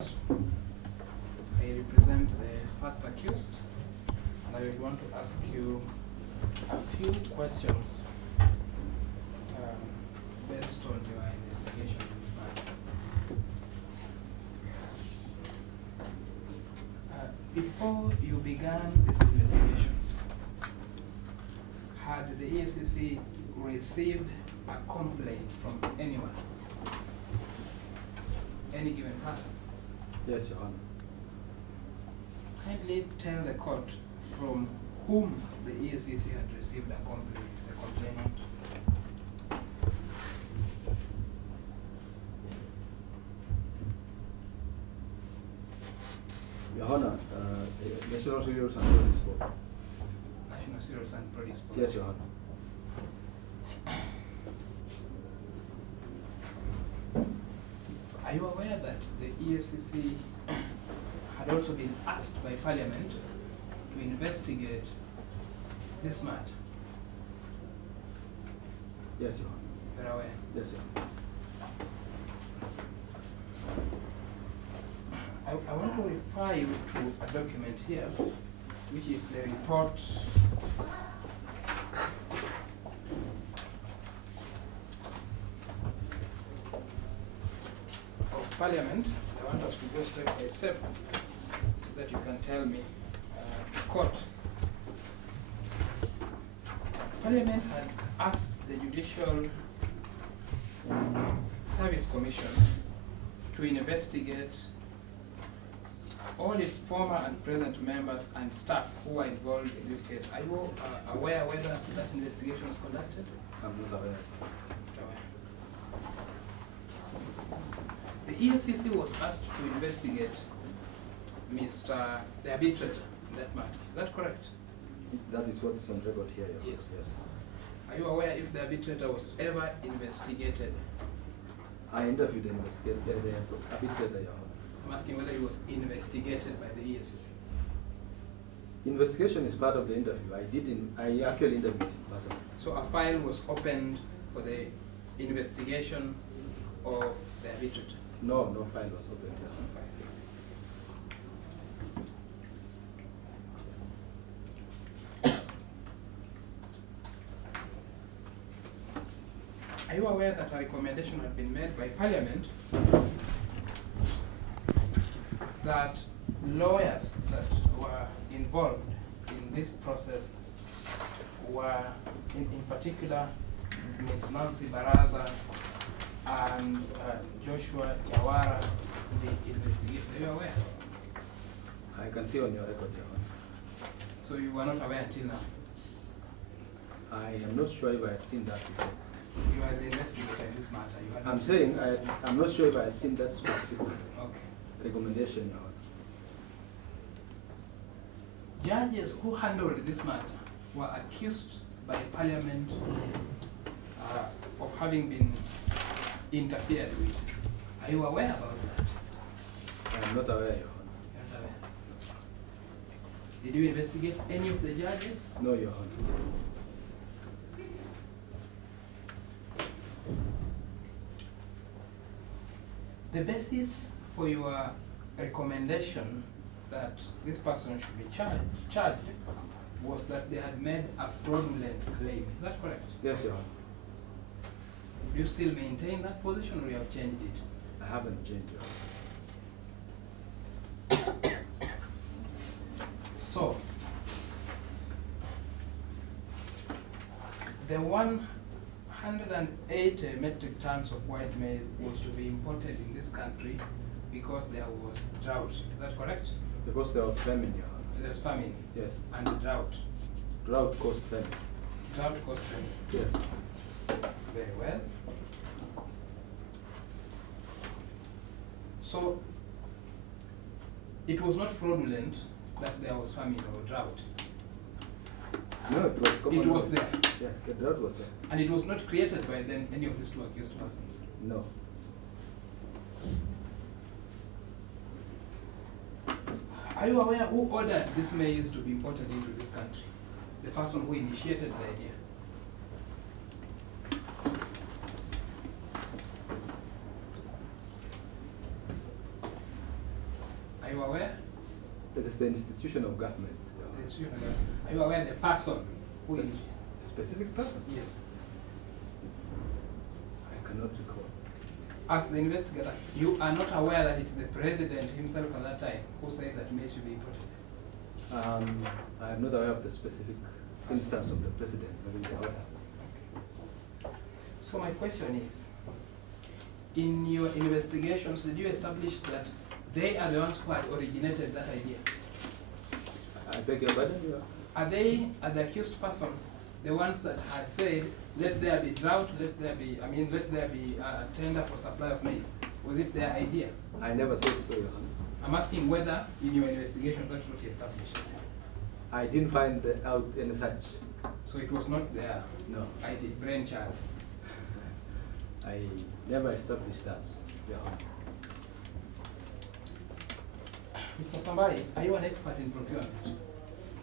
I represent the first accused, and I would want to ask you a few questions based on your investigation in this matter. Before you began these investigations, had the EACC received a complaint from anyone, any given person? Yes, Your Honor. Kindly tell the court from whom the EACC had received a complaint, the complainant. Your Honor, the National Cereals and Produce Board. National Cereals and Produce Board. Yes, Your Honor. Are you aware that the EACC had also been asked by Parliament to investigate this matter? Yes, Your Honor. You're aware? Yes, Your Honor. I want to refer you to a document here, which is the report of Parliament. I want us to go step by step so that you can tell me, court. Parliament had asked the Judicial Service Commission to investigate all its former and present members and staff who are involved in this case. Are you aware whether that investigation was conducted? I'm not aware. The EACC was asked to investigate the arbitrator in that matter. Is that correct? That is what is on record here, Your Honor. Yes. Are you aware if the arbitrator was ever investigated? I interviewed the arbitrator, Your Honor. I'm asking whether he was investigated by the EACC. Investigation is part of the interview. I actually interviewed him personally. So a file was opened for the investigation of the arbitrator? No file was opened, Your Honor. Are you aware that a recommendation had been made by Parliament that lawyers that were involved in this process were, in particular, Ms. Nancy Baraza and Joshua Jawara, the investigator? Are you aware? I can see on your record, Your Honor. So you were not aware until now? I am not sure if I had seen that before. You are the investigator in this matter. I'm saying I'm not sure if I had seen that specific recommendation, Your Honor. Judges who handled this matter were accused by Parliament of having been interfered with. Are you aware about that? I am not aware, Your Honor. You're not aware. Did you investigate any of the judges? No, Your Honor. The basis for your recommendation that this person should be charged was that they had made a fraudulent claim. Is that correct? Yes, Your Honor. Do you still maintain that position, or you have changed it? I haven't changed, Your Honor. So, the 180 metric tons of white maize was to be imported in this country because there was drought. Is that correct? Because there was famine, Your Honor. There was famine. Yes. And drought. Drought caused famine. Drought caused famine. Yes. Very well. So, it was not fraudulent that there was famine or drought. No, it was common. It was there. Yes, the drought was there. And it was not created by then any of these two accused persons. No. Are you aware who ordered this maize to be imported into this country? The person who initiated the idea? Are you aware? It is the institution of government. The institution of government. Are you aware the person who is? Specific person? Yes. I cannot recall. As the investigator, you are not aware that it's the president himself at that time who said that maize should be imported? I am not aware of the specific instance of the president, maybe the order. So my question is, in your investigations, did you establish that they are the ones who had originated that idea? I beg your pardon? Are the accused persons the ones that had said, let there be drought, let there be a tender for supply of maize? Was it their idea? I never said so, Your Honor. I'm asking whether in your investigation that's what you established. I didn't find out any such. So it was not their idea, brainchild? I never established that, Your Honor. Mr. Sambai, are you an expert in procurement?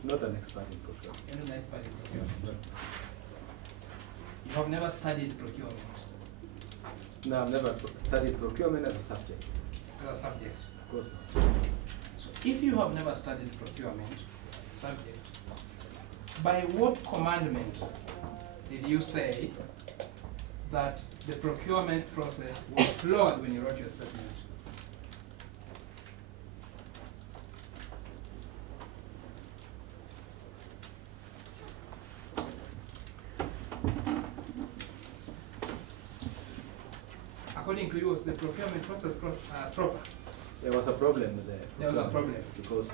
Not an expert in procurement. You're not an expert in procurement? No. You have never studied procurement? No, I've never studied procurement as a subject. As a subject? Of course not. So if you have never studied procurement subject, by what commandment did you say that the procurement process was flawed when you wrote your statement? According to you, was the procurement process proper? There was a problem with the There was a problem. because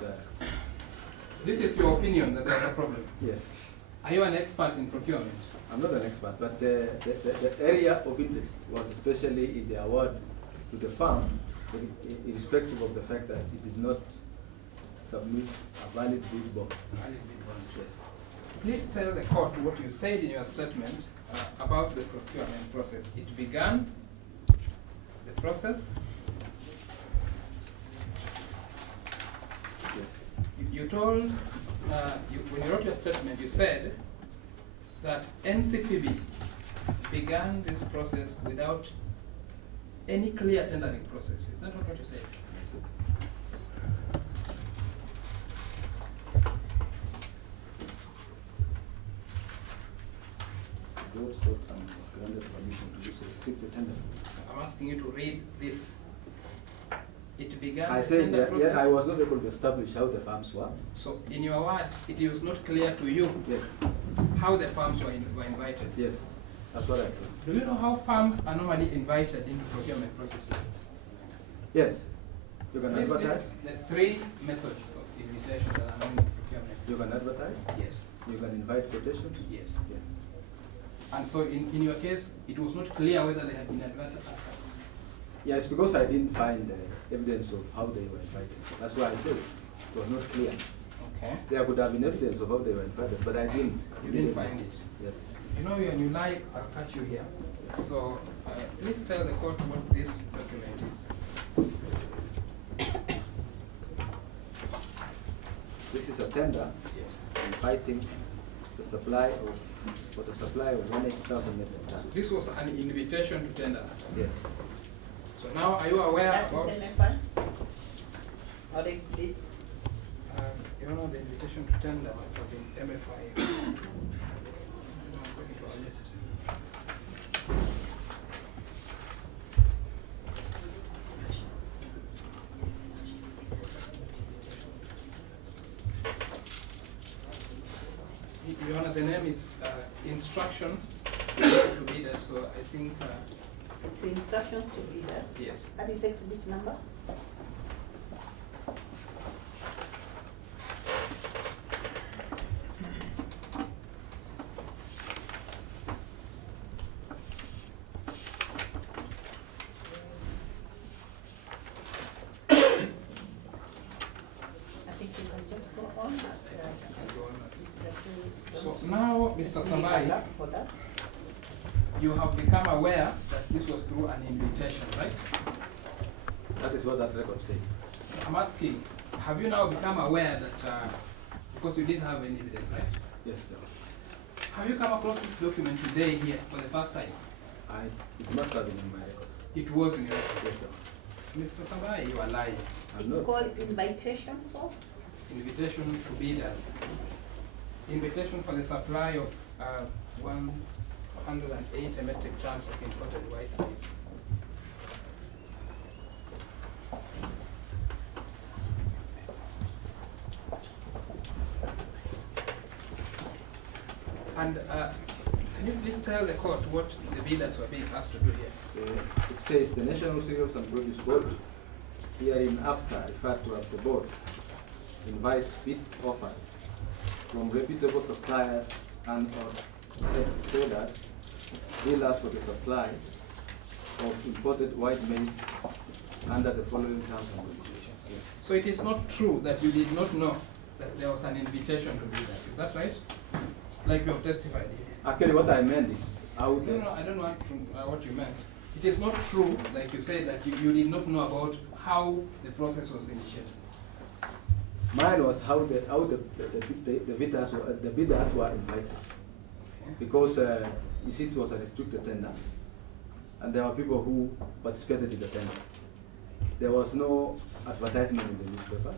This is your opinion that there's a problem. yes, Are you an expert in procurement? I'm not an expert, but the area of interest was especially in the award to the farm, irrespective of the fact that it did not submit a valid bid bond. Yes. Please tell the court what you said in your statement about the procurement process. It began, the process. Yes. You told, when you wrote your statement, you said that NCPB began this process without any clear tendering process. Is that not what you said? The board sought and was granted permission to use restricted tender. I'm asking you to read this. It began I the said tender that process. I was not able to establish how the farms were. So, in your words, it was not clear to you Yes. how the farms were invited. Yes, that's what I said. Do you know how farms are normally invited into procurement processes? Yes. You can Please advertise. list the three methods of invitation that are known in procurement. You can advertise. Yes. You can invite quotations. Yes. Yes. And so, in your case, it was not clear whether they had been invited. Yes, because I didn't find evidence of how they were invited. That's why I said it was not clear. Okay. There could have been evidence of how they were invited, but I didn't. You didn't find it. Yes. You know, when you lie, I'll catch you here. So, please tell the court what this document is. This is a tender Yes. inviting the supply of, for the supply of 180,000 metric So tons. this was an invitation to tender. Yes. So now, are you aware That about? is MFI? Or exhibits? You know, the invitation to tender must have been MFI. According to our list. Your Honor, the name is instruction to bidders, so I think, It's instructions to bidders. yes. That is exhibit number? I think you can just go on as So now, Mr. Sambai, for that. you have become aware that this was through an invitation, right? That is what that record says. I'm asking, have you now become aware that, because you didn't have any evidence, right? Yes, sir. Have you come across this document today here for the first time? It must have been in my record. It was in your record. Yes, sir. Mr. Sambai, you are lying. I'm It's not. called invitation for? Invitation to bidders. Invitation for the supply of 180 metric tons of imported white maize. And can you please tell the court what the bidders were being asked to do here? It says the National Cereals and Produce Board, hereinafter referred to as the board, invites bid offers from reputable suppliers and or traders, dealers for the supply of imported white maize under the following terms and conditions. Yes. So it is not true that you did not know that there was an invitation to bidders, is that right? Like you have testified here. Actually, what I meant is how the No, I don't want to, what you meant. It is not true, like you said, that you did not know about how the process was initiated. mine was how the bidders were invited. Because you see, it was a restricted tender, and there were people who participated in the tender. There was no advertisement in the newspapers,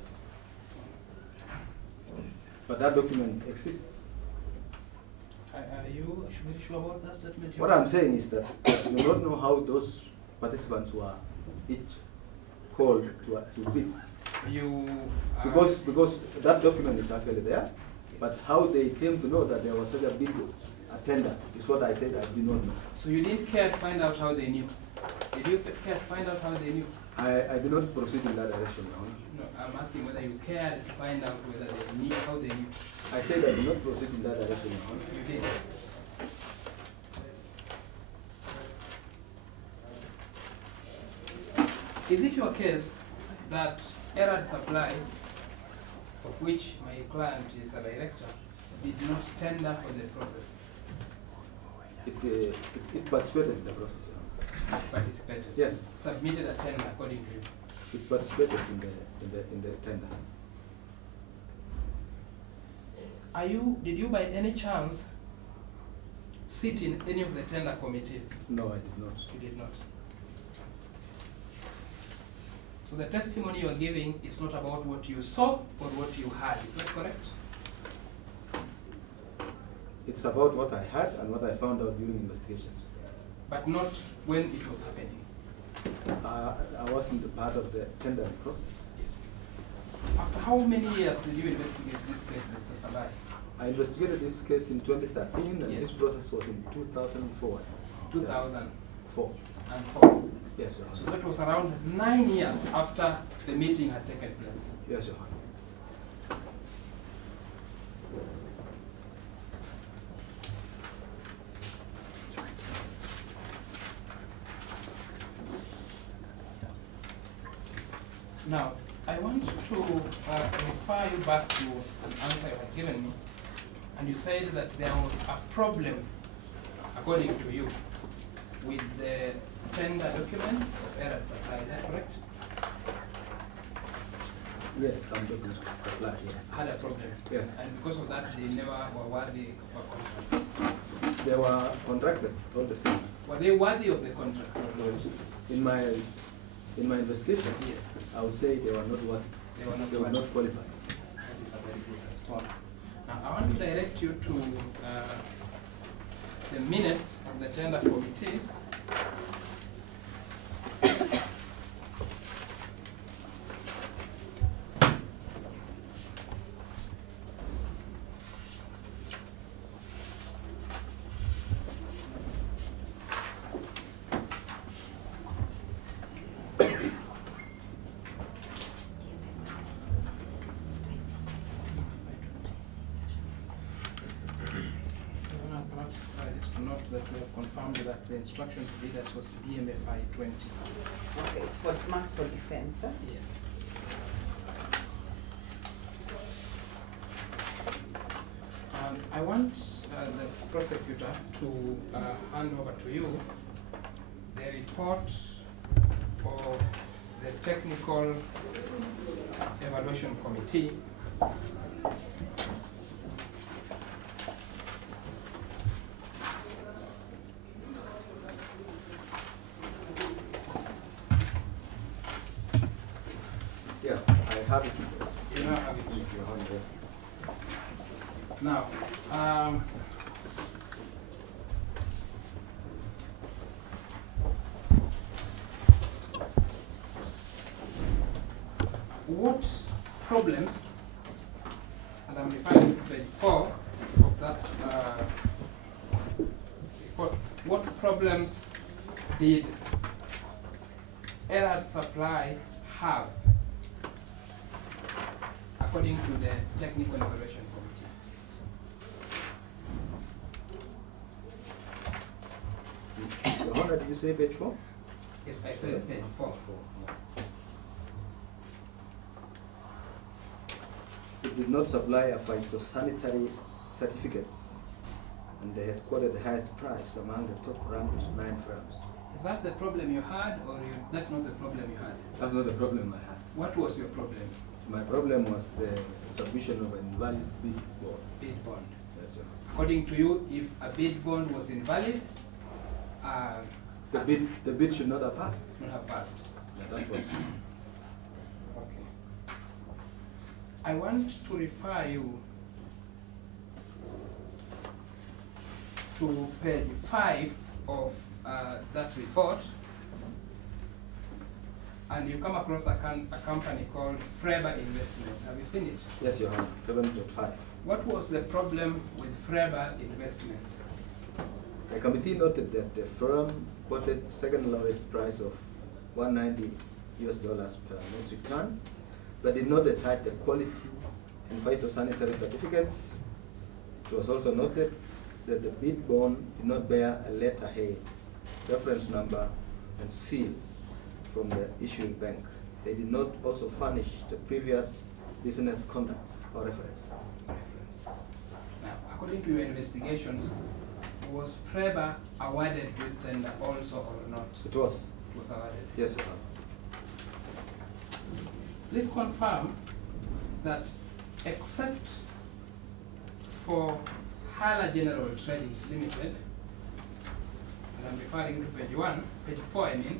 but that document exists. Are you sure about that statement? What I'm saying is that you do not know how those participants were each called to bid. You Because that document is actually there, but how they came to know that there was such a bid, a tender, is what I said I do not know. So you didn't care to find out how they knew? Did you care to find out how they knew? I do not proceed in that direction, Your Honor. No, I'm asking whether you cared to find out whether they knew how they knew. I said I do not proceed in that direction, Your Honor. You did. Is it your case that errant supplies, of which my client is a director, did not tender for the process? It participated in the process, Your Honor. Participated? Yes, Submitted a tender according to you? it participated in the tender. Did you by any chance sit in any of the tender committees? No, I did not. You did not. So the testimony you are giving is not about what you saw or what you heard, is that correct? It's about what I had and what I found out during investigations. But not when it was happening. I wasn't a part of the tendering process. Yes. After how many years did you investigate this case, Mr. Sambai? I investigated this case in 2013, and Yes. this process was in 2004. 2004. 4. Yes, Your So Honor. that was around 9 years after the meeting had taken place. Yes, Your Honor. Now, I want to refer you back to an answer you had given me, and you said that there was a problem, according to you, with the tender documents of errant supply. Is that correct? Yes, some documents supplied, yes. Had a problem. Yes. And because of that, they never were worthy of a contract. They were contracted, all the same. Were they worthy of the contract? In my investigation, Yes. I would say they were not worthy. They were not They were worthy. not qualified. That is a very good response. Now, I want to direct you to the minutes of the tender committees. Perhaps just to note that we have confirmed that the instruction to read that was DMFI 20. Okay, it's for marks for defense, huh? Yes. I want the prosecutor to hand over to you the report of the Technical Evaluation Committee. Yes, have it. You now have it. Your Honor, yes. Now, what problems, and I'm referring to page 4 of that report, what problems did error supply have according to the Technical Evaluation Committee? Your Honor, did you say page 4? Yes, I said page 4. It did not supply a phytosanitary certificates, and they had quoted the highest price among the top ranked 9 firms. Is that the problem you had, or that's not the problem you had? That's not the problem I had. What was your problem? My problem was the submission of an invalid bid bond. Bid bond. Yes, sir. According to you, if a bid bond was invalid, The bid should not have passed. not have passed. Yeah, that was. Okay. I want to refer you to page 5 of that report, and you come across a company called Freber Investments. Have you seen it? Yes, Your Honor, 7.5. What was the problem with Freber Investments? The committee noted that the firm quoted second lowest price of $190 per metric ton, but did not attach the quality and phytosanitary certificates. It was also noted that the bid bond did not bear a letterhead, reference number, and seal from the issuing bank. They did not also furnish the previous business conducts or reference. Now, according to your investigations, was Freber awarded this tender also or not? It was. It was awarded. Yes, Your Honor. Please confirm that except for Hala General Tradings Limited, and I'm referring to page 4 I mean,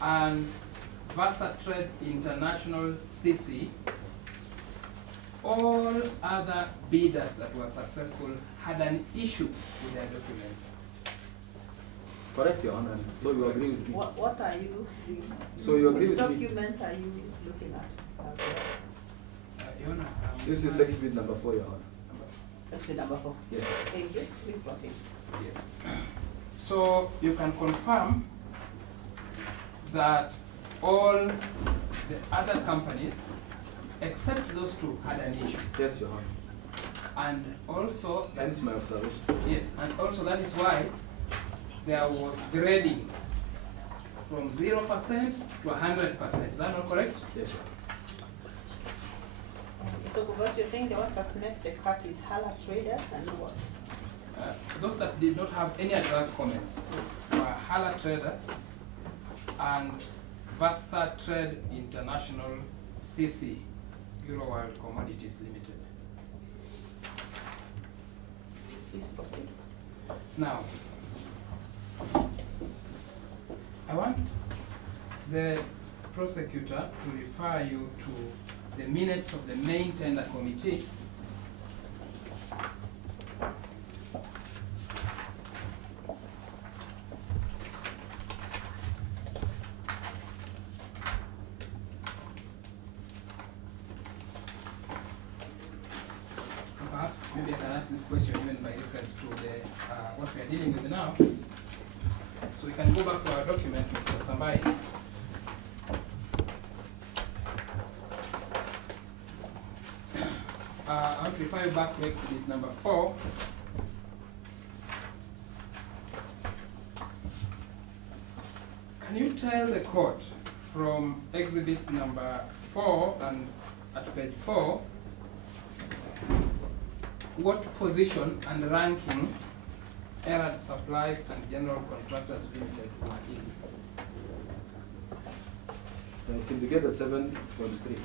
and Versa Trade International CC, all other bidders that were successful had an issue with their documents. Correct, Your Honor. So you agree with me? What are you, So you agree which with me? document are you looking at? Your Honor, This is exhibit number 4, Your Honor. Exhibit number 4. Yes. Thank you. Please proceed. Yes. So you can confirm that all the other companies, except those two, had an issue. Yes, Your Honor. And also, That is my observation. yes, and also that is why there was grading from 0% to 100%. Is that not correct? Yes, Your Honor. Mr. Okubasu, you're saying the ones that missed the cut is Hala Traders and what? Those that did not have any adverse comments were Hala Traders and Versa Trade International CC, Euro World Commodities Limited. Please proceed. Now, I want the prosecutor to refer you to the minutes of the main tender committee. Perhaps maybe I can ask this question even by reference to the what we are dealing with now. So we can go back to our document, Mr. Sambai. I want to refer you back to exhibit number 4. Can you tell the court from exhibit number 4 and at page 4 what position and ranking Errad Supplies and General Contractors Limited were in? It's indicated 7.3.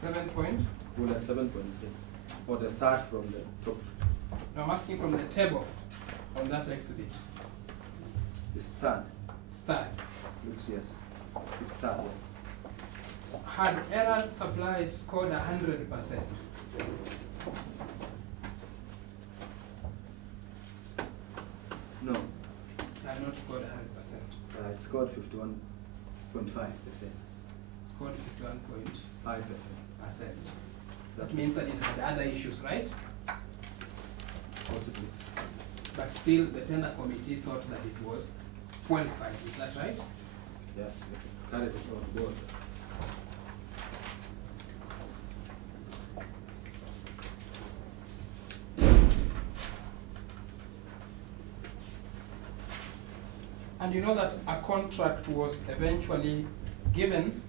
7 point? Well, at 7.3. Or the third from the top. No, I'm asking from the table on that exhibit. It's third. Start. Looks yes. It's third, yes. Had Herald Supplies scored 100%? No, Had not scored 100%. it scored 51.5%. Scored 51.5%. 5%. That means that it had other issues, right? Possibly. But still, the tender committee thought that it was qualified. Is that right? Yes, we carried it on board. And you know that a contract was eventually given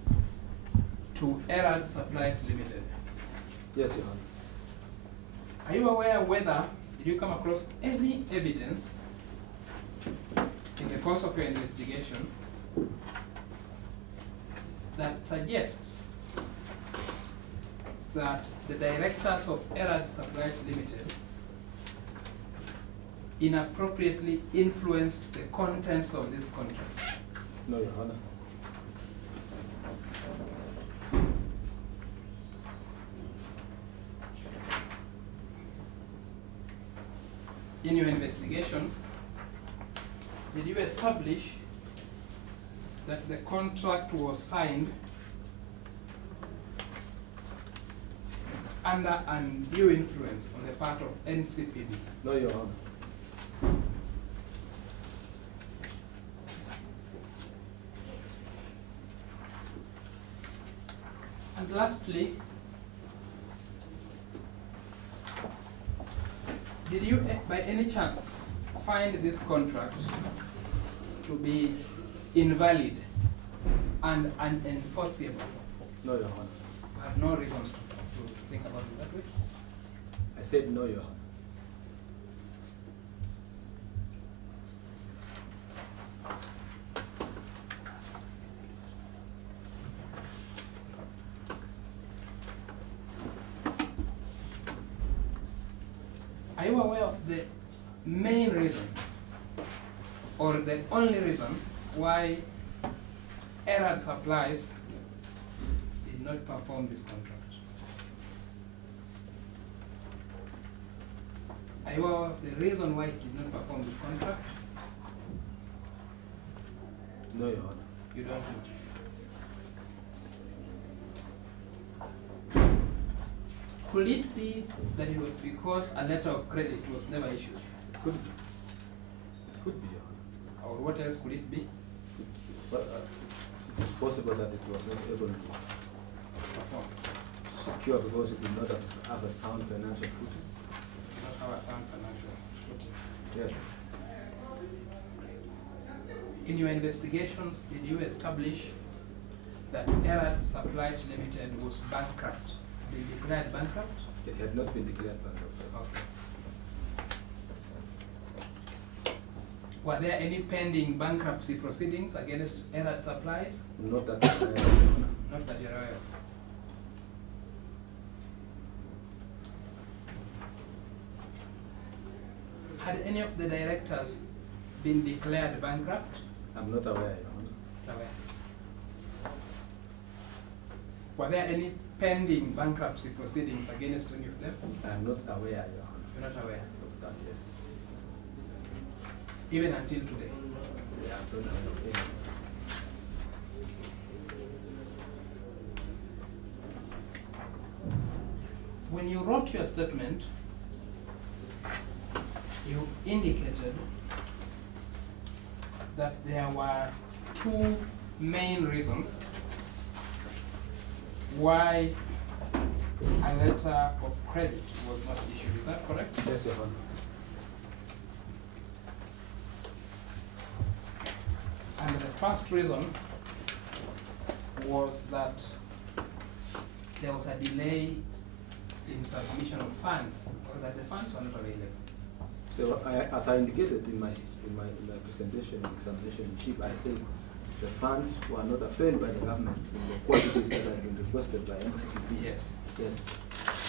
to Herald Supplies Limited. Yes, Your Honor. Are you aware whether did you come across any evidence in the course of your investigation that suggests that the directors of Herald Supplies Limited inappropriately influenced the contents of this contract? No, Your Honor. In your investigations, did you establish that the contract was signed under undue influence on the part of NCPD? No, Your Honor. And lastly, did you by any chance find this contract to be invalid and unenforceable? No, Your Honor. I have no reason to think about it that way. I said no, Your Honor. Are you aware of the main reason or the only reason why Herald Supplies did not perform this contract? Are you aware of the reason why it did not perform this contract? No, Your Honor. You don't know. Could it be that it was because a letter of credit was never issued? It could be. It could be, Your Honor. Or what else could it be? But it is possible that it was not able to Perform. secure because it did not have a sound financial footing. Not have a sound financial footing. Yes. In your investigations, did you establish that Herald Supplies Limited was bankrupt? They declared bankrupt? It had not been declared bankrupt. Okay. Were there any pending bankruptcy proceedings against Herald Supplies? Not that Your Honor. Not that you're aware of. Had any of the directors been declared bankrupt? I'm not aware, Your Honor. Not aware. Were there any pending bankruptcy proceedings against any of them? I'm not aware, Your Honor. You're not aware, Of that, yes. even until today. Yeah, I'm not aware of any. When you wrote your statement, you indicated that there were two main reasons why a letter of credit was not issued. Is that correct? Yes, Your Honor. And the first reason was that there was a delay in submission of funds, or that the funds were not available. So as I indicated in my presentation, examination in chief, I said the funds were not availed by the government in the quantities that had been requested by NCPD. Yes. Yes.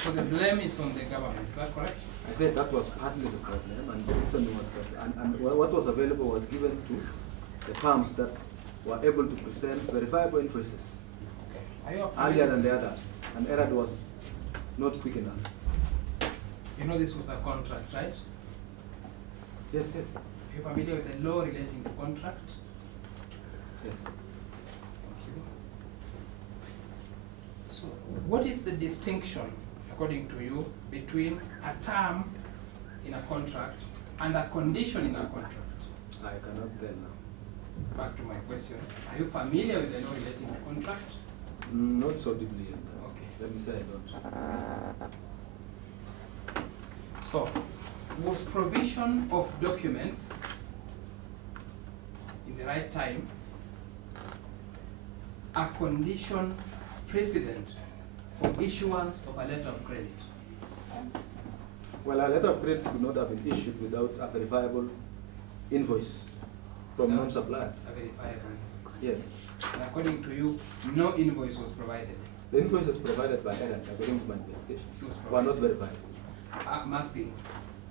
So the blame is on the government. Is that correct? I said that was partly the problem, and the reason was that, and what was available was given to the farms that were able to present verifiable invoices Are you earlier familiar? than the others, and Erad was not quick enough. You know this was a contract, right? Yes, yes, Are you familiar with the law relating to contract? yes. Thank you. So, what is the distinction, according to you, between a term in a contract and a condition in a contract? I cannot tell now. Back to my question. Are you familiar with the law relating to contract? Not so deeply. Okay. Let me say I don't. So, was provision of documents in the right time a condition precedent for issuance of a letter of credit? Well, a letter of credit could not have been issued without a verifiable invoice from No. non-suppliers. A verifiable. Yes. And according to you, no invoice was provided. The invoices provided by Erad, according to my investigation, It was were not provided. verified. I'm asking,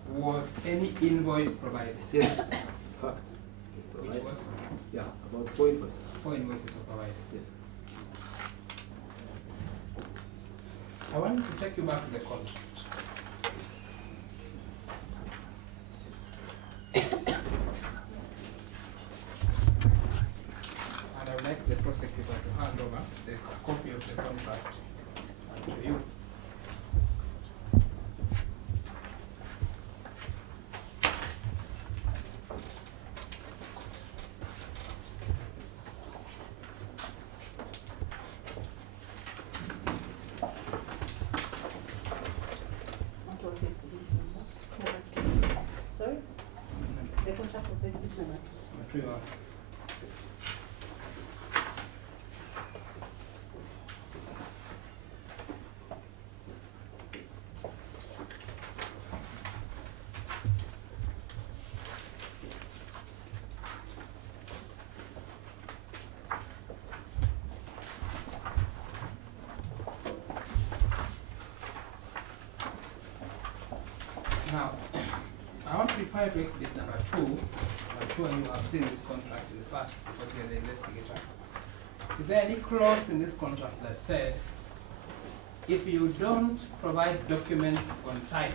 was any invoice provided? Yes, fact. Which Provided. was Yeah, about 4 invoices. 4 invoices were provided. Yes. I want to take you back to the contract. And I would like the prosecutor to hand over the copy of the contract to you. What was the exhibit number? Sorry? The contract was exhibit number. To you. Now, I want to refer to exhibit number 2. I'm sure you have seen this contract in the past because you're the investigator. Is there any clause in this contract that said, if you don't provide documents on time,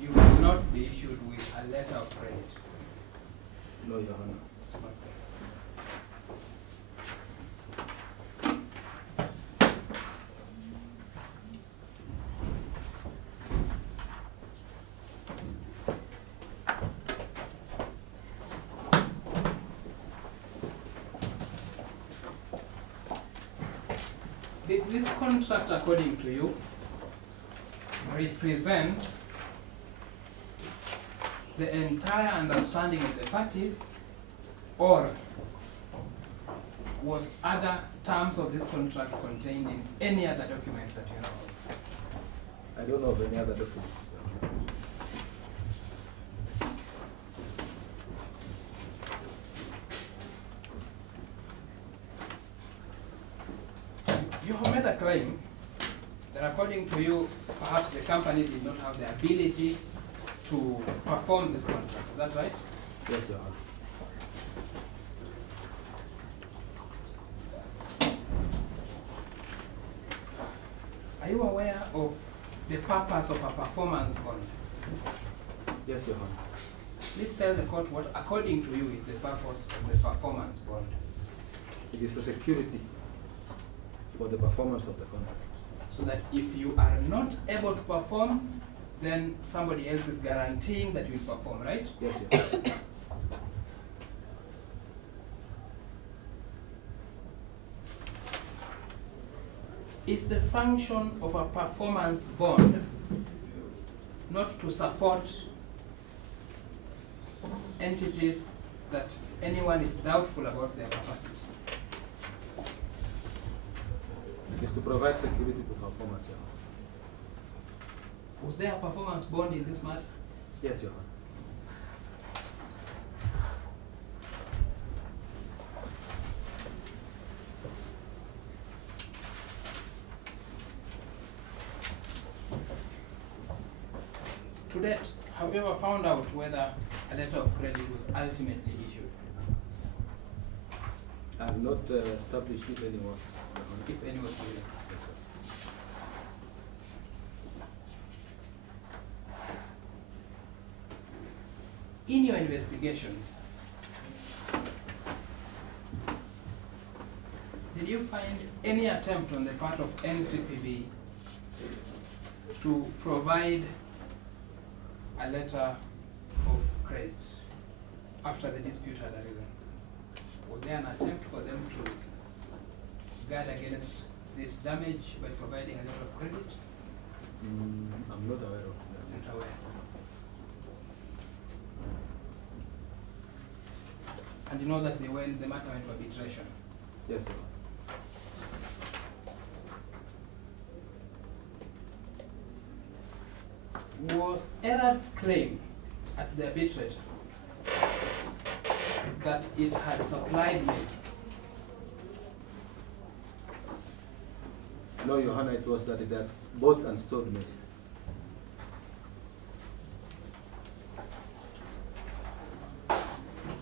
you will not be issued with a letter of credit? No, Your Honor. It's not there. Did this contract, according to you, represent the entire understanding of the parties, or was other terms of this contract contained in any other document that you know of? I don't know of any other document. You have made a claim that according to you, perhaps the company did not have the ability to perform this contract. Is that right? Yes, Your Honor. Are you aware of the purpose of a performance bond? Yes, Your Honor. Please tell the court what, according to you, is the purpose of the performance bond. It is a security for the performance of the contract. So that if you are not able to perform, then somebody else is guaranteeing that you will perform, right? Yes, Your Honor. Is the function of a performance bond not to support entities that anyone is doubtful about their capacity? It is to provide security to performance, Your Honor. Was there a performance bond in this matter? Yes, Your Honor. To date, have you ever found out whether a letter of credit was ultimately issued? not establish if any was. Your Honor. if any was given. Yes, sir. In your investigations, did you find any attempt on the part of NCPB to provide a letter of credit after the dispute had arisen? Was there an attempt for them to guard against this damage by providing a letter of credit? I'm not aware of that. Not aware. And you know that the matter went to arbitration. Yes, sir. Was Erad's claim at the arbitrator that it had supplied maize? No, Your Honor, it was that it had bought and stored maize.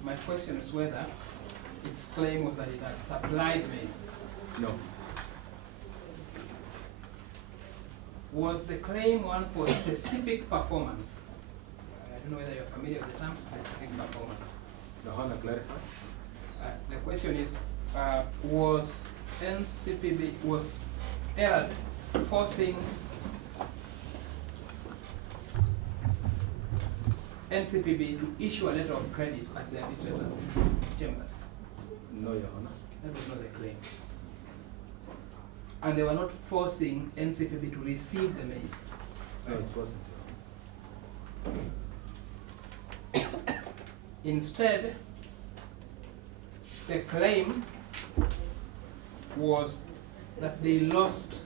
My question is whether its claim was that it had supplied maize. No. Was the claim one for specific performance? I don't know whether you're familiar with the term specific performance. Your Honor, clarify. The question is, was NCPB, was ERAD forcing NCPB to issue a letter of credit at the arbitrator's chambers? No, Your Honor. That was not the claim. And they were not forcing NCPB to receive the maize. No, it wasn't, Your Honor. Instead, the claim was that they lost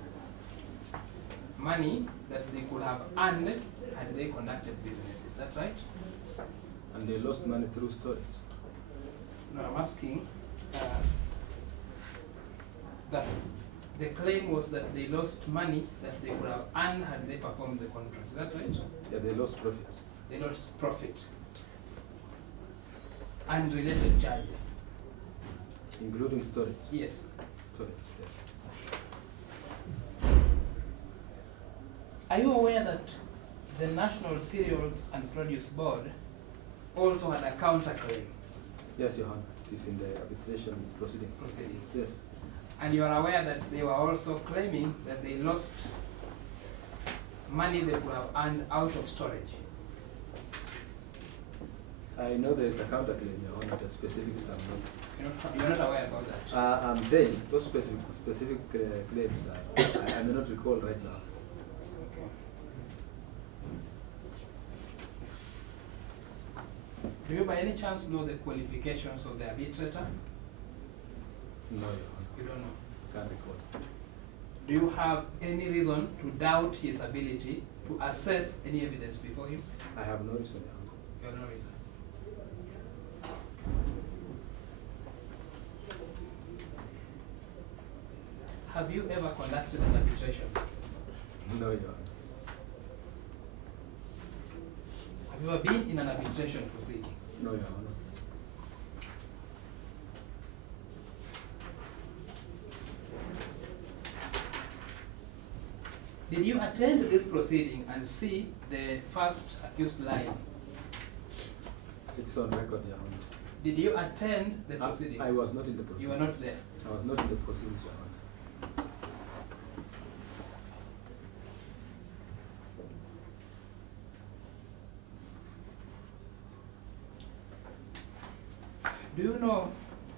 money that they could have earned had they conducted business. Is that right? And they lost money through storage. No, I'm asking that the claim was that they lost money that they could have earned had they performed the contract. Is that right? Yeah, they lost profits. They lost profit and related charges. Including storage. Yes. Storage, yes. Are you aware that the National Cereals and Produce Board also had a counterclaim Yes, Your Honor. It is in the arbitration proceedings. proceedings? Yes. And you are aware that they were also claiming that they lost money they could have earned out of storage? I know there is a counterclaim, Your Honor, the specifics are not. You're not aware about that? I'm saying those specific claims, I may not recall right now. Okay. Do you by any chance know the qualifications of the arbitrator? No, Your Honor. You don't know. Can't recall. Do you have any reason to doubt his ability to assess any evidence before him? I have no reason, Your Honor. You have no reason. Have you ever conducted an arbitration? No, Your Honor. Have you ever been in an arbitration proceeding? No, Your Honor. Did you attend this proceeding and see the first accused lying? It's on record, Your Honor. Did you attend the proceedings? I was not in the proceedings. You were not there. I was not in the proceedings, Your Honor. Do you know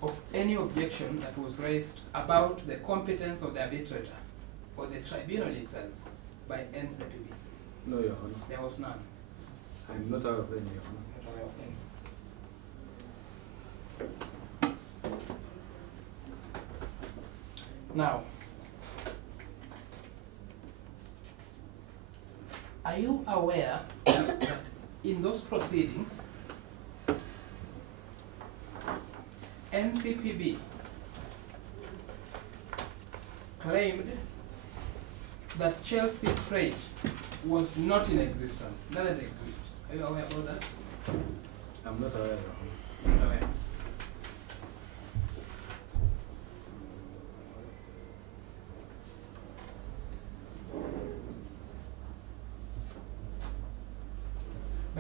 of any objection that was raised about the competence of the arbitrator or the tribunal itself by NCPB? No, Your Honor. There was none. I'm not aware of any, Your Honor. Not aware of any. Now, are you aware that in those proceedings, NCPB claimed that Chelsea Freight was not in existence, doesn't exist? Are you aware about that? I'm not aware, Your Honor. Not aware.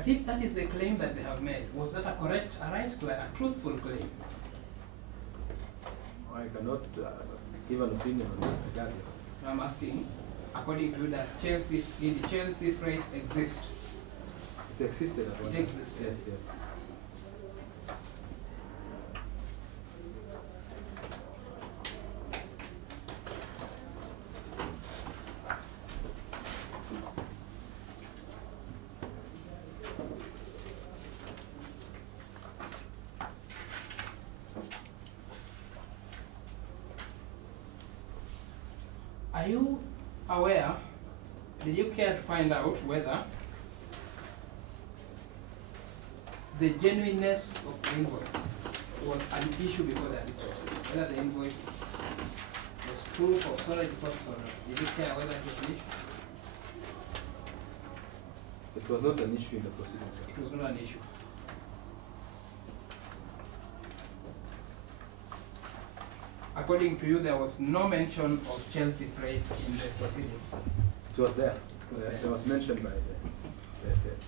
But if that is the claim that they have made, was that a truthful claim? I cannot give an opinion on that regarding. I'm asking, according to you, did Chelsea Freight exist? It existed at one It time. existed. Yes, yes. Are you aware, did you care to find out whether the genuineness of the invoice was an issue before the arbitration? Whether the invoice was proof of storage costs or not? Did you care whether it was an issue? It was not an issue in the proceedings. It was not an issue. According to you, there was no mention of Chelsea Freight in the proceedings. It was there. It was mentioned by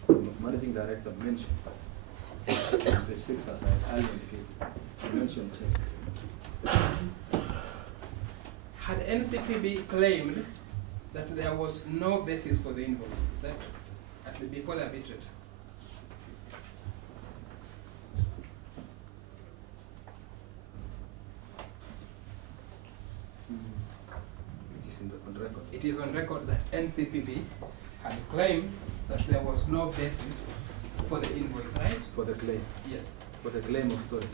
the managing director mentioned. Page 6 of the island he mentioned Chelsea. Had NCPB claimed that there was no basis for the invoice, is that before the arbitrator? It is on record. It is on record that NCPB had claimed that there was no basis for the invoice, right? For the claim. Yes, For the claim of storage.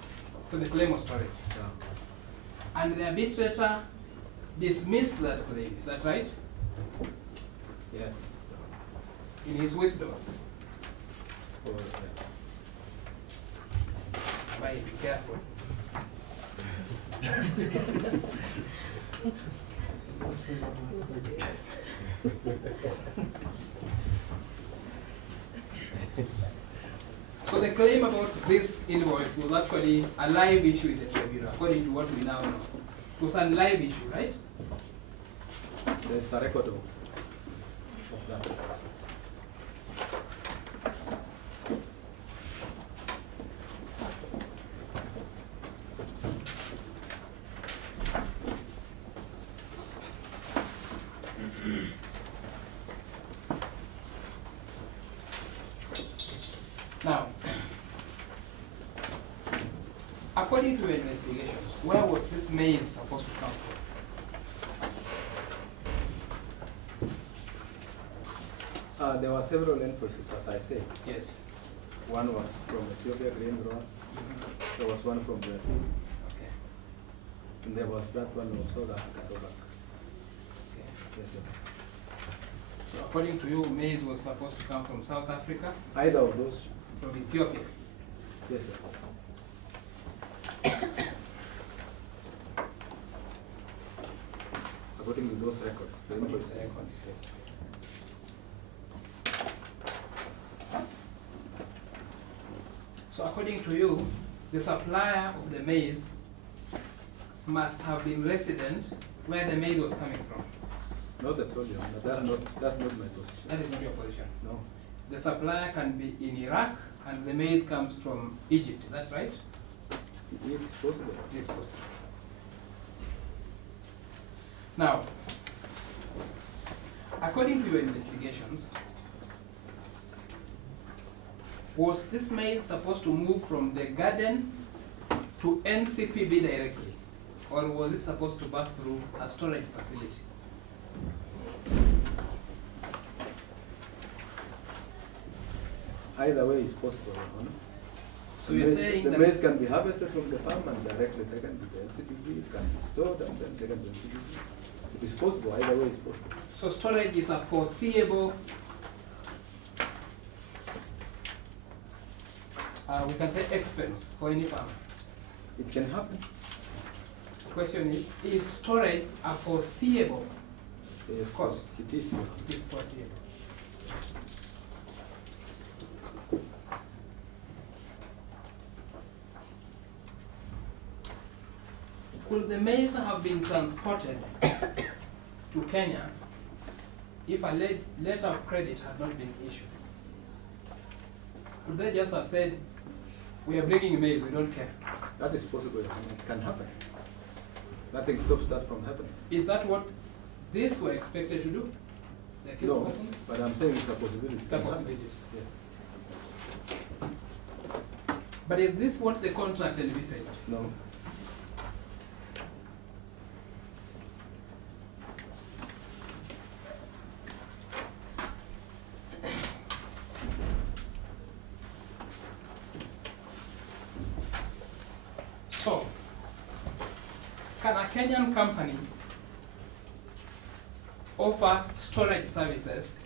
for the claim of storage. Yeah. And the arbitrator dismissed that claim, is that right? Yes. In his wisdom. For, Sambai, be careful. So the claim about this invoice was actually a live issue in the tribunal, according to what we now know. It was a live issue, right? there's a record of that. Now, according to your investigations, where was this maize supposed to come from? There were several invoices, as I said. Yes. One was from Ethiopia, grain growers. There was one from Brazil. Okay. And there was that one from South Africa. Okay. Yes, sir. So according to you, maize was supposed to come from South Africa, Either of those. from Ethiopia. Yes, sir. According to those records, the According to invoices. the records. So according to you, the supplier of the maize must have been resident where the maize was coming from. Not at all, Your Honor. That's not my position. That is not your position. No. The supplier can be in Iraq and the maize comes from Egypt. That's right? It is possible. It is possible. Now, according to your investigations, was this maize supposed to move from the garden to NCPB directly? Or was it supposed to pass through a storage facility? Either way is possible, Your Honor. So you're saying the that maize can be harvested from the farm and directly taken to the NCPB. It can be stored and then taken to the NCPB. It is possible. Either way is possible. so storage is a foreseeable, we can say expense for any farmer. It can happen. The question is storage a foreseeable? Yes, Of course. It is. Your Honor. It is foreseeable. Could the maize have been transported to Kenya if a letter of credit had not been issued? Could they just have said, we are bringing maize, we don't care? That is possible, and it can happen. Nothing stops that from happening. Is that what these were expected to do? The case No, of Wakhungu? but I'm saying it's a possibility. The possibility. Yes. But is this what the contract envisaged? No. So, can a Kenyan company offer storage services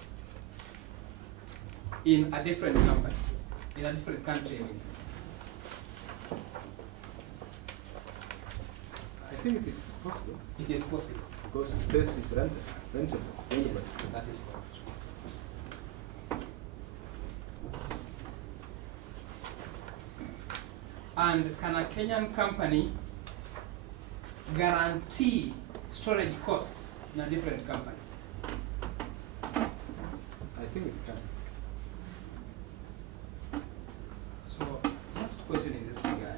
in a different company, in a different country? I think it is possible It is possible. because space is rented. Yes, Anybody. that is correct. And can a Kenyan company guarantee storage costs in a different company? I think it can. So, last question in this regard.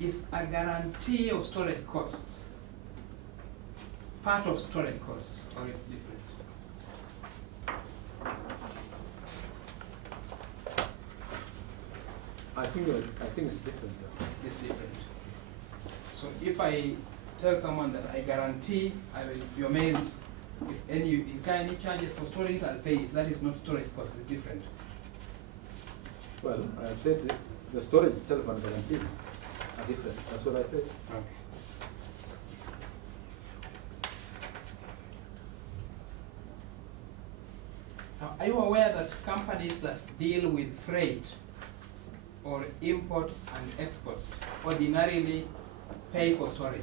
Is a guarantee of storage costs part of storage costs, or it's different? I think it's different. It's different. So if I tell someone that I guarantee I will, your maize, if any charges for storage it, I'll pay it. That is not storage cost, it's different. Well, I said the storage itself and guarantee are different. That's what I said. Okay. Now, are you aware that companies that deal with freight or imports and exports ordinarily pay for storage?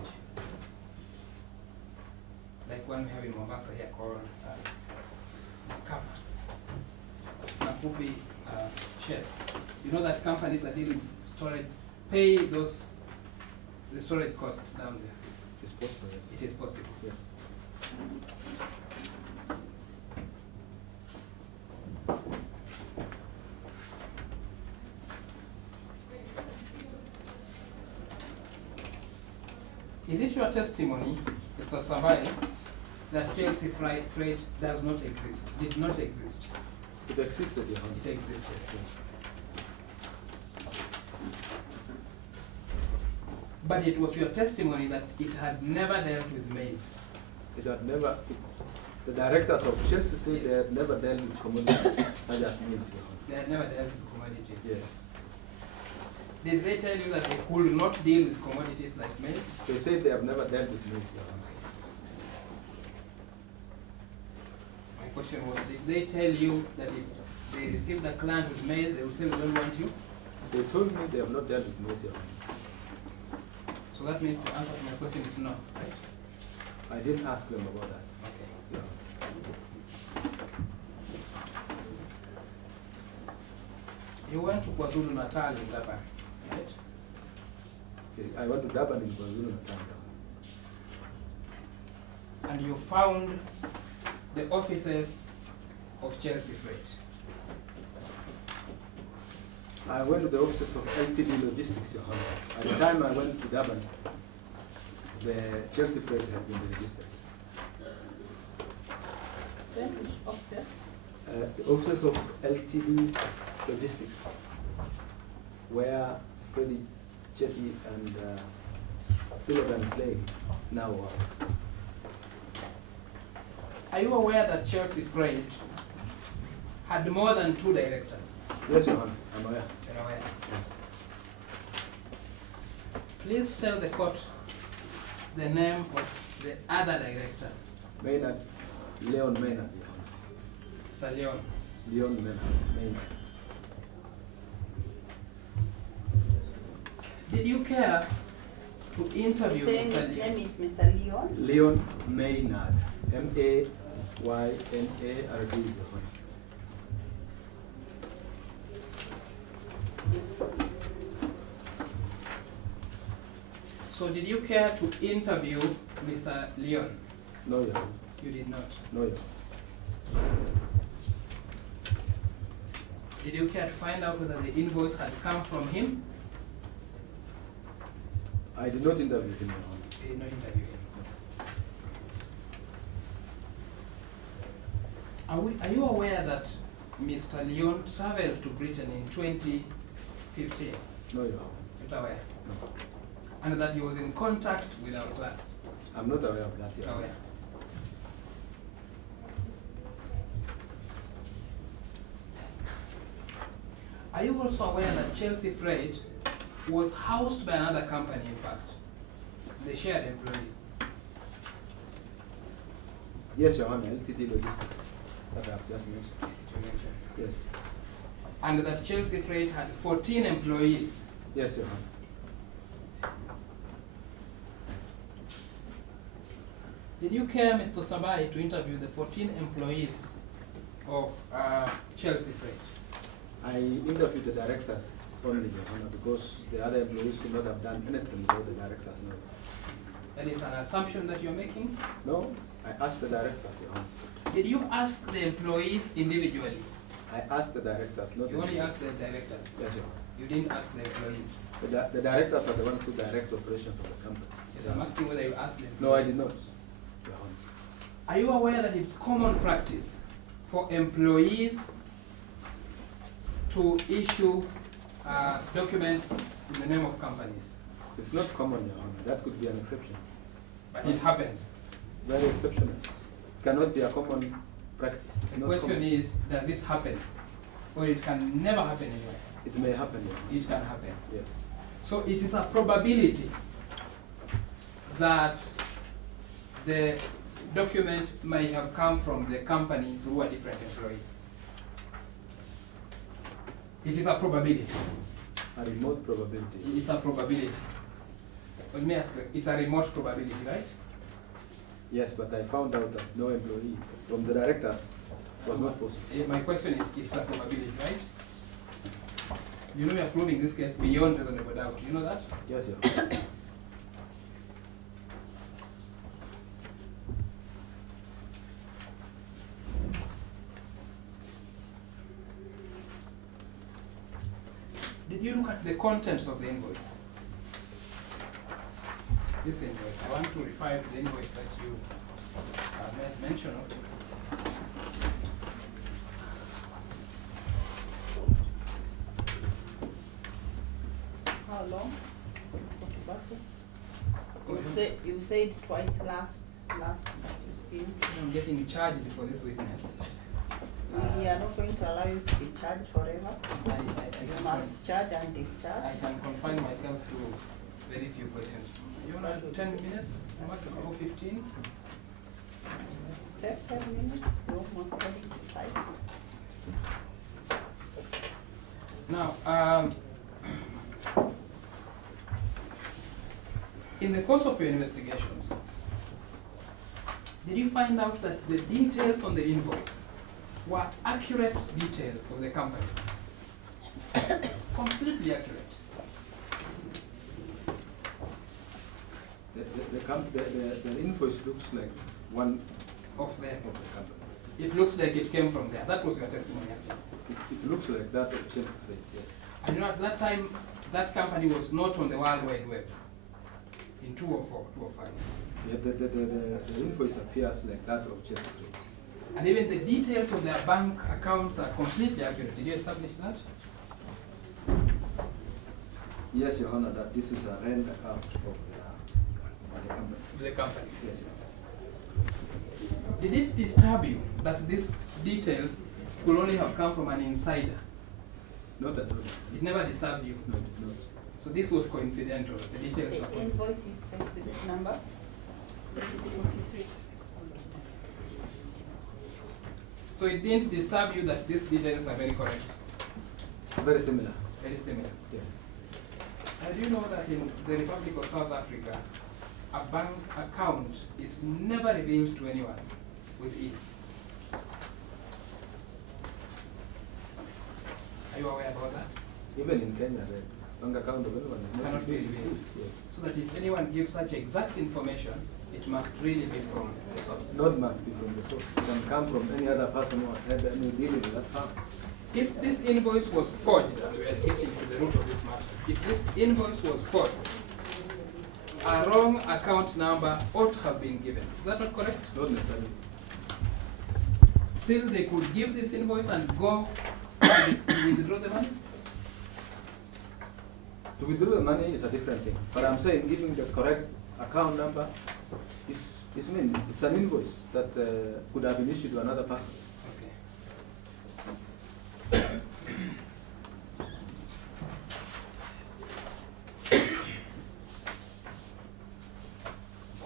Like one we have in Mombasa here called Kapa, Nakupi shares. You know that companies that deal with storage pay the storage costs down there. It's possible, yes. It is possible. Yes. Is it your testimony, Mr. Sambai, that Chelsea freight does not exist, did not exist? It existed, Your Honor. It existed. But it was your testimony that it had never dealt with maize. It had never, the directors of Chelsea said Yes. they had never dealt with commodities such as maize, Your Honor. They had never dealt with commodities. Yes. Did they tell you that they could not deal with commodities like maize? They said they have never dealt with maize, Your Honor. My question was, did they tell you that if they received a client with maize, they would say, we don't want you? They told me they have not dealt with maize, Your Honor. So that means the answer to my question is no, right? I didn't ask them about that. Okay. Yeah. You went to KwaZulu Natal in Durban, right? Okay, I went to Durban in KwaZulu Natal. And you found the offices of Chelsea Freight. I went to the offices of LTD Logistics, Your Honor. At the time I went to Durban, the Chelsea Freight had been registered. Then which offices? The offices of LTD Logistics, where Freddie Chetty and Philodan Clay now are. Are you aware that Chelsea Freight had more than 2 directors? Yes, Your Honor, I'm aware. You're aware. Yes. Please tell the court the name of the other directors. Maynard, Leon Maynard, Your Honor. Mr. Leon. Leon Maynard. Did you care to interview Saying Mr. his Leon? name is Mr. Leon. Leon Maynard, M-A-Y-N-A-R-D, Your Honor. So did you care to interview Mr. Leon? No, Your Honor. You did not. No, Your Honor. Did you care to find out whether the invoice had come from him? I did not interview him, Your Honor. You did not interview him. Are you aware that Mr. Leon traveled to Britain in 2015? No, Your Honor. Not aware. No. And that he was in contact with our clients? I'm not aware of that, Your Not Honor. aware. Are you also aware that Chelsea Freight was housed by another company, in fact? They shared employees. Yes, Your Honor, LTD Logistics, that I've just mentioned. You mentioned. Yes. And that Chelsea Freight had 14 employees. Yes, Your Honor. Did you care, Mr. Sambai, to interview the 14 employees of Chelsea Freight? I interviewed the directors only, Your Honor, because the other employees could not have done anything without the directors know. That is an assumption that you're making? No, I asked the directors, Your Honor. Did you ask the employees individually? I asked the directors, not You the only employees. asked the directors? Yes, Your Honor. You didn't ask the employees? The directors are the ones who direct operations of the company. Yes, I'm asking whether you asked them. No, I did not, Your Honor. Are you aware that it's common practice for employees to issue documents in the name of companies? It's not common, Your Honor. That could be an exception. But it happens. Very exceptional. It cannot be a common practice. It's The not question common. is, does it happen? Or it can never happen anywhere? It may happen, Your Honor. It can happen. Yes. So it is a probability that the document may have come from the company through a different employee. It is a probability. A remote probability. It's a probability. Let me ask you, it's a remote probability, right? Yes, but I found out that no employee from the directors was not possible. My question is, it's a probability, right? You know you're proving this case beyond reasonable doubt. You know that? Yes, Your Honor. Did you look at the contents of the invoice? This invoice. I want to refer to the invoice that you made mention of. How long? Okubasu? Oh, You said twice last, but you still. I'm getting charged for this witness. We are not going to allow you to be charged forever. You I must charge and discharge. can confine myself to very few questions. You want 10 minutes? Or 15? Take 10 minutes, we almost 35. Now, in the course of your investigations, did you find out that the details on the invoice were accurate details of the company? Completely accurate. The invoice looks like one Of the, of the company. it looks like it came from there. That was your testimony, actually. It looks like that of Chelsea Freight, yes. And you know, at that time, that company was not on the World Wide Web in 2004, 2005. Yeah, the invoice appears like that of Chelsea Freight. And even the details of their bank accounts are completely accurate. Did you establish that? Yes, Your Honor, that this is a rent account of the company. The company. Yes, Your Honor. Did it disturb you that these details could only have come from an insider? Not at all. It never disturbed you. No, it did not. So this was coincidental. The details were The coincidental. invoice is exhibit number 23. So it didn't disturb you that these details are very correct, Very similar. very similar. Yes. And do you know that in the Republic of South Africa, a bank account is never revealed to anyone with ease? Are you aware about that? Even in Kenya, the bank account of anyone is not Cannot be revealed. revealed. Yes. So that if anyone gives such exact information, it must really be from the source. Not must be from the source. It can come from any other person who has had any dealing with that firm. If this invoice was forged, and we are getting to the root of this matter, if this invoice was forged, a wrong account number ought to have been given. Is that not correct? Not necessarily. Still, they could give this invoice and go to withdraw the money? To withdraw the money is a different thing. But I'm saying giving the correct account number is mean it's an invoice that could have been issued to another person.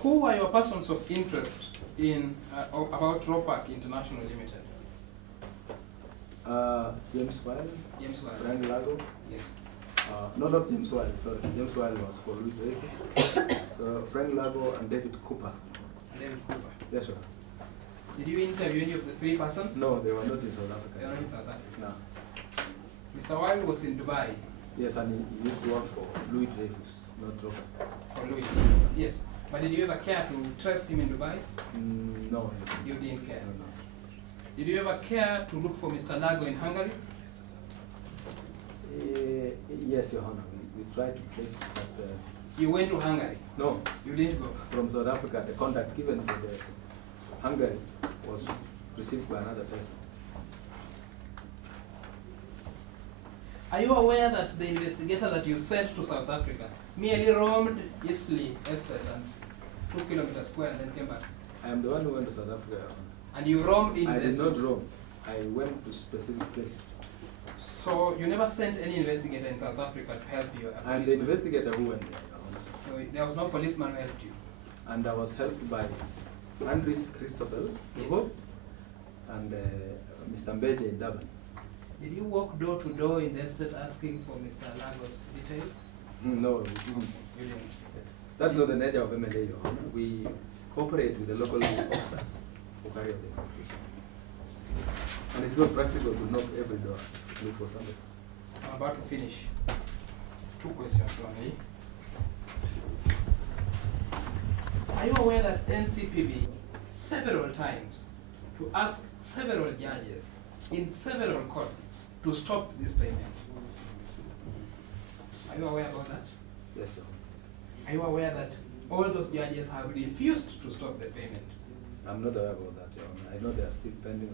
Who are your persons of interest in about Ropak International Limited? James Weil, James Weil. Frank Lago. Yes. No, not James Weil, sorry. James Weil was for Louis Dreyfus. So Frank Lago and David Cooper. David Cooper. Yes, sir. Did you interview any of the three persons? No, they were not in South They were Africa. not in South Africa. No. Mr. Weil was in Dubai Yes, and he used to work for Louis Dreyfus, not Robert. for Louis. Yes. But did you ever care to trust him in Dubai? No. You didn't care. No, no. Did you ever care to look for Mr. Lago in Hungary? Yes, Your Honor. We tried to place that. You went to Hungary. No, You didn't go. from South Africa, the contact given for the Hungary was received by another person. Are you aware that the investigator that you sent to South Africa merely roamed Eastleigh Estate and 2 kilometers square and then came back? I am the one who went to South Africa, Your Honor. And you roamed in I the did estate? not roam. I went to specific places. So you never sent any investigator in South Africa to help you? a I am the policeman? investigator who went there, Your Honor. So there was no policeman who helped you? And I was helped by Andres Christopher Yes. and Mr. Mbeje in Durban. Did you walk door to door in the estate asking for Mr. Lago's details? No, we didn't. You didn't. Yes. That's not the nature of MLA, Your Honor. We cooperate with the local officers who carry out the investigation. And it's not practical to knock every door to look for somebody. I'm about to finish. 2 questions only. Are you aware that NCPB several times to ask several judges in several courts to stop this payment? Are you aware about that? Yes, sir. Are you aware that all those judges have refused to stop the payment? I'm not aware about that, Your Honor. I know they are still pending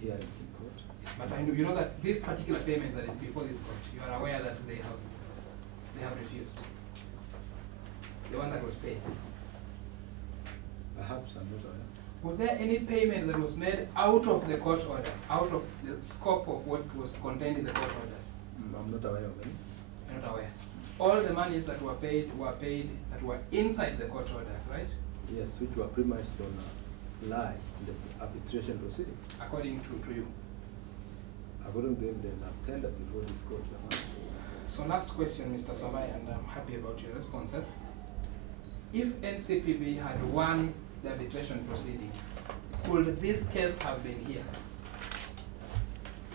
hearings in court. But I know, you know that this particular payment that is before this court, you are aware that they have refused. The one that was paid. Perhaps I'm not aware. Was there any payment that was made out of the court orders, out of the scope of what was contained in the court orders? I'm not aware of any. You're not aware. All the monies that were paid that were inside the court orders, right? Yes, which were premised on a lie in the arbitration proceedings. According to you. According to evidence obtained before this court, Your Honor. So last question, Mr. Sambai, and I'm happy about your responses. If NCPB had won the arbitration proceedings, could this case have been here?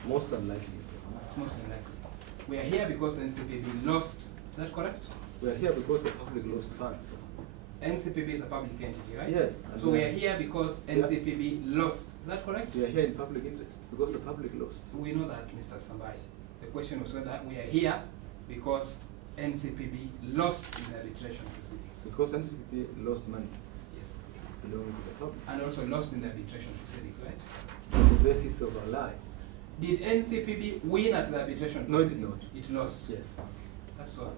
Most unlikely, Your Honor. It's most unlikely. We are here because NCPB lost. Is that correct? We are here because the public lost funds. NCPB is a public entity, right? Yes. and So we are here because NCPB lost. Is that correct? We are here in public interest because the public lost. We know that, Mr. Sambai. The question was whether we are here because NCPB lost in the arbitration proceedings. Because NCPP lost money Yes. belonging to the public And also lost in the arbitration proceedings, right? on the basis of a lie. Did NCPB win at the arbitration No, it proceedings? did not. It lost. Yes. That's all.